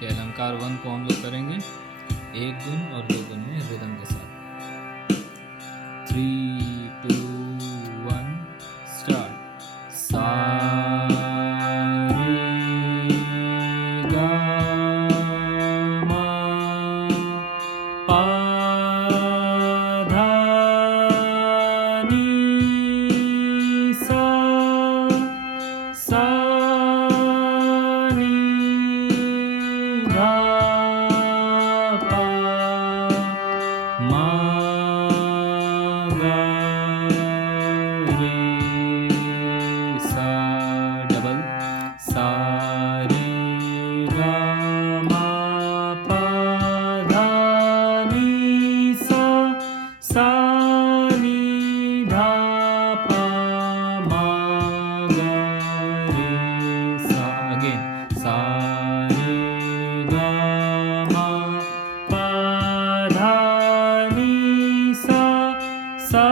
कि अलंकार 1 को हम लोग करेंगे 1 गुण और 2 गुण में रिदम के साथ। 3 2 1 स्टार्ट। सा रे गा मा पा धा नी सा सा नी धा पा मा गा रे सा डबल सा रे गा मा पा धा नी सा सा नी धा पा मा गा रे सा अगेन सा रे गा मा पा धा नी सा सा